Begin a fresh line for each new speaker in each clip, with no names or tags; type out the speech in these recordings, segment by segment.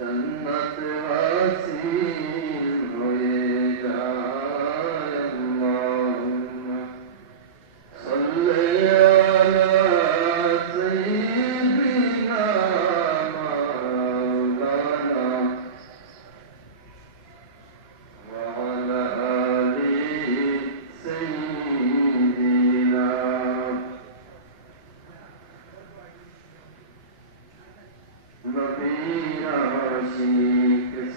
and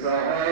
Thank you.